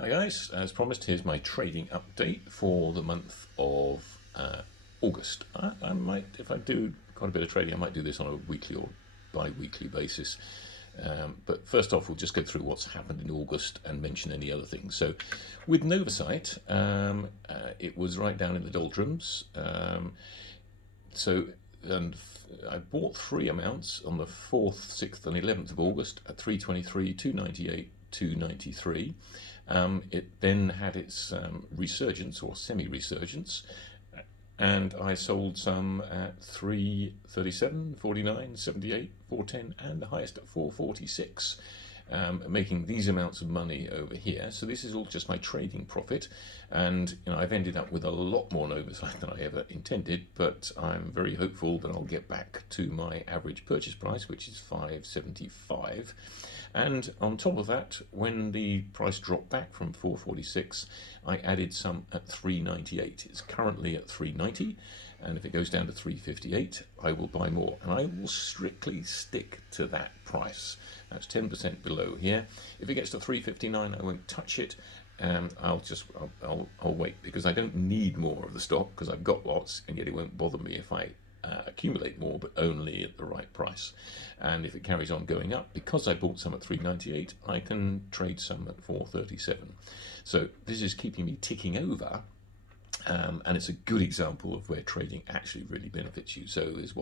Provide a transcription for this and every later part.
Hi guys, as promised, here's my trading update for the month of August. I might, if I do quite a bit of trading, I might do this on a weekly or bi-weekly basis. But first off, we'll just go through what's happened in August and mention any other things. So with Novacyt, it was right down in the doldrums. And I bought three amounts on the 4th, 6th and 11th of August at 323, 298, 293. It then had its resurgence or semi-resurgence, and I sold some at 337, 49, 78, 410 and the highest at 446. Making these amounts of money over here. So this is all just my trading profit, and I've ended up with a lot more Novacyt than I ever intended, but I'm very hopeful that I'll get back to my average purchase price, which is 575. And on top of that, when the price dropped back from 446, I added some at 398. It's currently at 390, and if it goes down to 358, I will buy more, and I will strictly stick to that price. That's 10% below here. If it gets to 359, I won't touch it. I'll wait, because I don't need more of the stock, because I've got lots, and yet it won't bother me if I accumulate more, but only at the right price. And if it carries on going up, because I bought some at 398, I can trade some at 437. So this is keeping me ticking over. And it's a good example of where trading actually really benefits you. So there's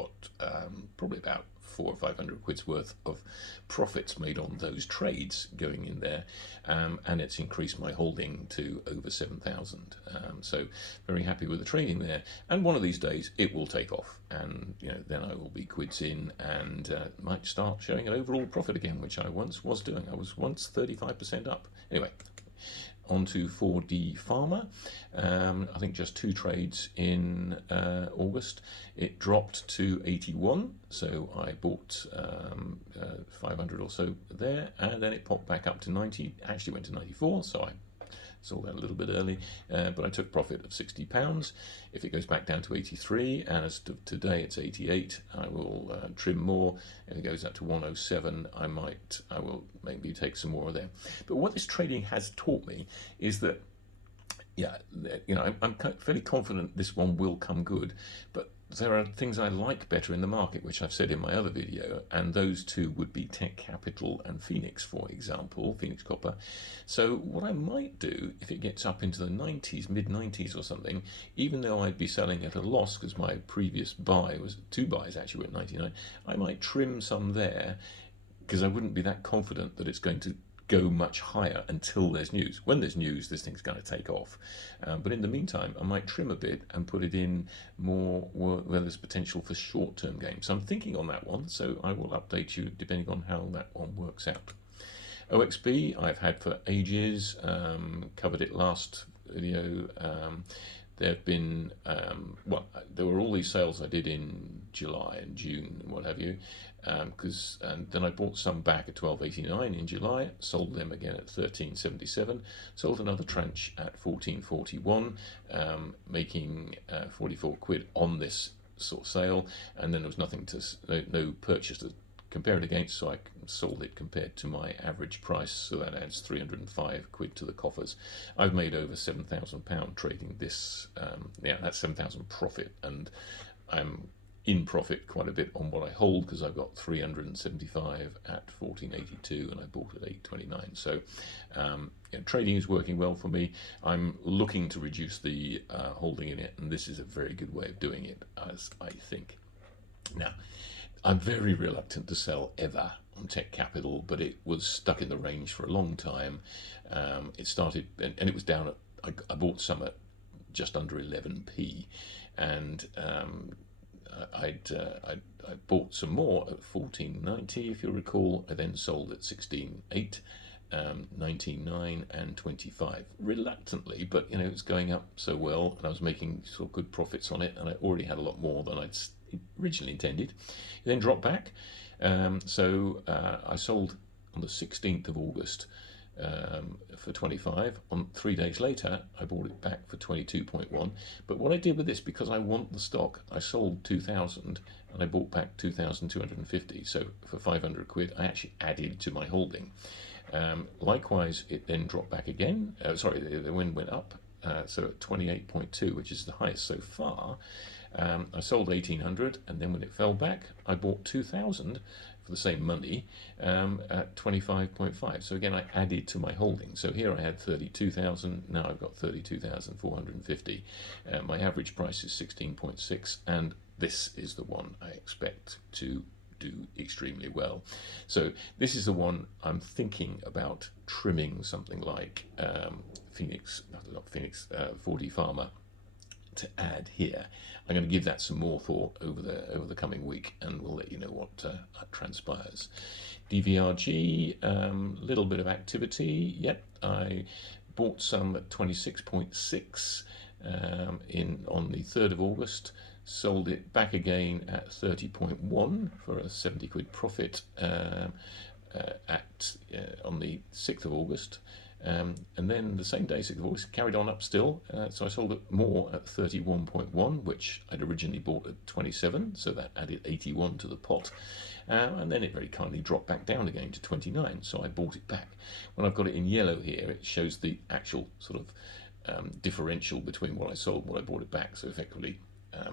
probably about 400 or 500 quid's worth of profits made on those trades going in there, and it's increased my holding to over 7,000. So very happy with the trading there. And one of these days it will take off, and then I will be quids in and might start showing an overall profit again, which I once was doing. I was once 35% up. Anyway. On to 4D Pharma. I think just two trades in August. It dropped to 81, so I bought 500 or so there, and then it popped back up to 90. Actually went to 94, so I sold that a little bit early, but I took profit of £60. If it goes back down to 83, and as to today it's 88, I will trim more. If it goes up to 107, I will maybe take some more there. But what this trading has taught me is that, I'm fairly confident this one will come good, but there are things I like better in the market, which I've said in my other video, and those two would be Tech Capital and Phoenix, for example, Phoenix Copper. So what I might do, if it gets up into the 90s, mid-90s or something, even though I'd be selling at a loss because my previous buy was, two buys actually were at 99, I might trim some there, because I wouldn't be that confident that it's going to go much higher until there's news. When there's news, this thing's going to take off. But in the meantime, I might trim a bit and put it in more where there's potential for short-term gains. So I'm thinking on that one, so I will update you depending on how that one works out. OXB, I've had for ages, covered it last video. There have been, there were all these sales I did in July and June and what have you, and then I bought some back at 12.89 in July, sold them again at 13.77, sold another tranche at 14.41, making 44 quid on this sort of sale, and then there was no purchase to compare it against, so I sold it compared to my average price, so that adds 305 quid to the coffers. I've made over £7,000 trading this. That's 7,000 profit, and I'm in profit quite a bit on what I hold, because I've got 375 at 14.82 and I bought at 8.29. So trading is working well for me. I'm looking to reduce the holding in it, and this is a very good way of doing it, as I think. Now, I'm very reluctant to sell ever on Tech Capital, but it was stuck in the range for a long time. It started, and it was down at, I bought some at just under 11p, and I bought some more at 14.90, if you recall. I then sold at 16.8, 19.9 and 25, reluctantly, but it's going up so well, and I was making sort of good profits on it, and I already had a lot more than I'd originally intended. It then dropped back, so I sold on the 16th of August for 25. On 3 days later, I bought it back for 22.1. But what I did with this, because I want the stock, I sold 2,000 and I bought back 2,250. So for 500 quid, I actually added to my holding. Likewise, it then dropped back again. The wind went up. So at 28.2, which is the highest so far. I sold 1,800, and then when it fell back, I bought 2,000 for the same money at 25.5. So again, I added to my holding. So here I had 32,000. Now I've got 32,450. My average price is 16.6, and this is the one I expect to do extremely well. So this is the one I'm thinking about trimming, something like Phoenix, not Phoenix, 4D Pharma, to add here. I'm going to give that some more thought over the coming week, and we'll let you know what transpires. DVRG, little bit of activity. Yep, I bought some at 26.6 on the 3rd of August. Sold it back again at 30.1 for a 70 quid profit on the 6th of August. And then the same day, 6th of August, carried on up still. So I sold it more at 31.1, which I'd originally bought at 27, so that added 81 to the pot. And then it very kindly dropped back down again to 29, so I bought it back. When I've got it in yellow here, it shows the actual sort of differential between what I sold and what I bought it back. So effectively,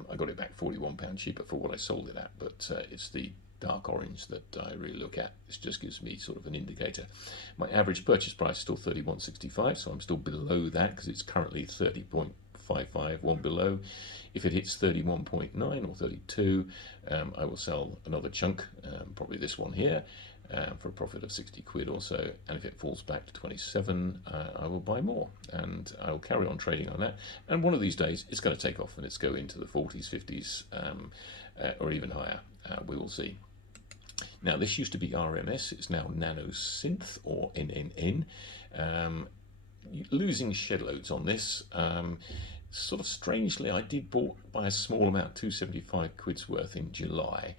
I got it back £41 cheaper for what I sold it at, but it's the dark orange that I really look at. This just gives me sort of an indicator. My average purchase price is still 31.65, so I'm still below that because it's currently 30.55, one below. If it hits 31.9 or 32, I will sell another chunk, probably this one here, for a profit of 60 quid or so, and if it falls back to 27, I will buy more, and I'll carry on trading on that, and one of these days it's going to take off and it's go into the 40s, 50s, or even higher. We will see. Now this used to be RMS, it's now NanoSynth or NNN. Losing shed loads on this. Sort of strangely, I did buy a small amount, 275 quid's worth in July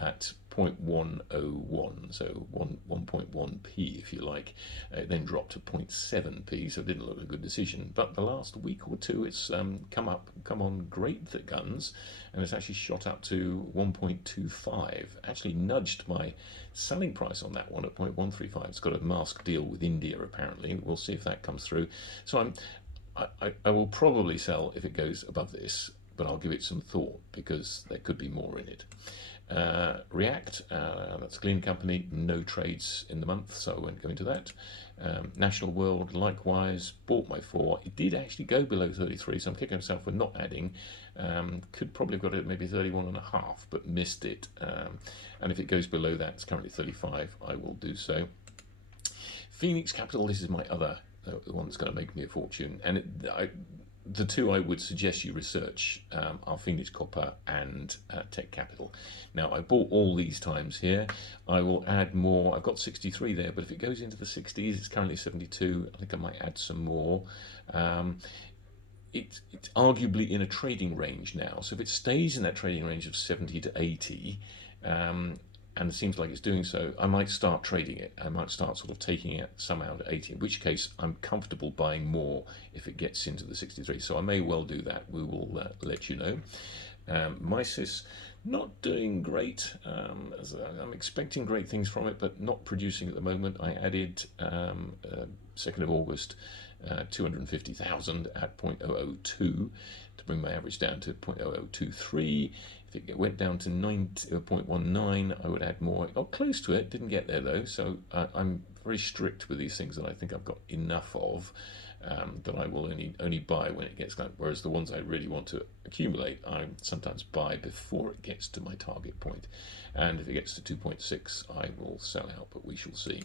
at 0.101, so 1.1p if you like. It then dropped to 0.7p, so it didn't look a good decision. But the last week or two, it's come on great guns, and it's actually shot up to 1.25. Actually nudged my selling price on that one at 0.135. It's got a mask deal with India apparently. We'll see if that comes through. So I will probably sell if it goes above this, but I'll give it some thought because there could be more in it. React, that's a clean company, no trades in the month, so I won't go into that. National World, likewise, bought my 4. It did actually go below 33, so I'm kicking myself for not adding. Could probably have got it at maybe 31.5, but missed it. And if it goes below that, it's currently 35, I will do so. Phoenix Capital, this is my other, the one that's going to make me a fortune. And the two I would suggest you research are Phoenix Copper and Tech Capital. Now, I bought all these times here. I will add more. I've got 63 there, but if it goes into the 60s, it's currently 72. I think I might add some more. It's arguably in a trading range now. So if it stays in that trading range of 70 to 80, and it seems like it's doing so, I might start trading it. I might start sort of taking it somehow to 80, in which case I'm comfortable buying more if it gets into the 63. So I may well do that. We will let you know. Mysis, not doing great. I'm expecting great things from it, but not producing at the moment. I added 2nd of August, 250,000 at 0.002 to bring my average down to 0.0023. If it went down to 0.19, I would add more. I got close to it, didn't get there though, so I'm very strict with these things that I think I've got enough of, that I will only buy when it gets going, whereas the ones I really want to accumulate, I sometimes buy before it gets to my target point. And if it gets to 2.6, I will sell out, but we shall see.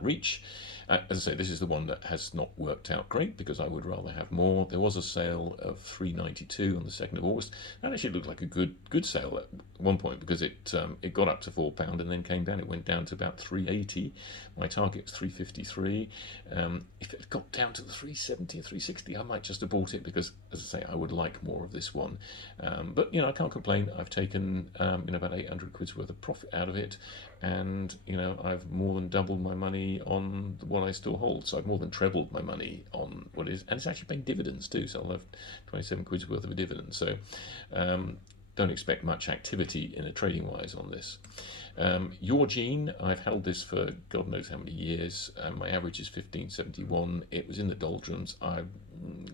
Reach, as I say, this is the one that has not worked out great because I would rather have more. There was a sale of 392 on the 2nd of August. That actually looked like a good sale at one point because it got up to £4 and then came down. It went down to about 380. My target was 353. If it got down to the 370 or 360, I might just have bought it because, as I say, I would like more of this one. But I can't complain. I've taken about 800 quid's worth of profit out of it, and I've more than doubled my money on what I still hold. So I've more than trebled my money on what is, and it's actually paying dividends too. So I'll have 27 quid's worth of a dividend. So don't expect much activity in a trading wise on this. Your Gene, I've held this for God knows how many years. My average is 1571. It was in the doldrums.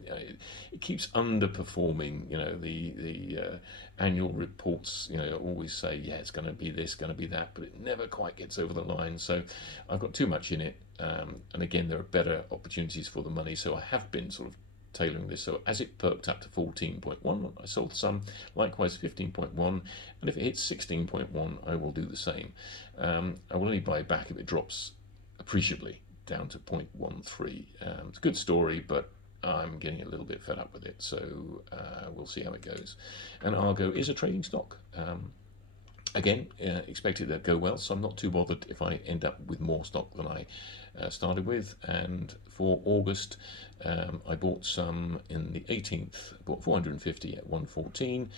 It keeps underperforming. The annual reports, always say, yeah, it's going to be this, going to be that, but it never quite gets over the line. So I've got too much in it. And again, there are better opportunities for the money. So I have been sort of tailoring this. So as it perked up to 14.1, I sold some, likewise 15.1, and if it hits 16.1, I will do the same. I will only buy back if it drops appreciably down to 0.13. It's a good story, but I'm getting a little bit fed up with it, so we'll see how it goes. And Argo is a trading stock. Again, expect it to go well, so I'm not too bothered if I end up with more stock than I started with. And for August, I bought some in the 18th, bought 450 at 114,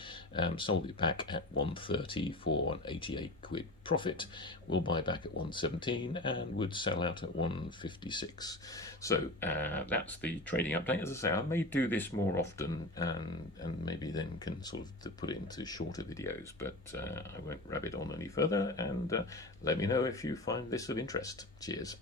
sold it back at 130 for an 88 quid profit. Will buy back at 117 and would sell out at 156. So that's the trading update. As I say, I may do this more often and maybe then can sort of put it into shorter videos, but I won't rabbit on any further, and let me know if you find this of interest. Cheers.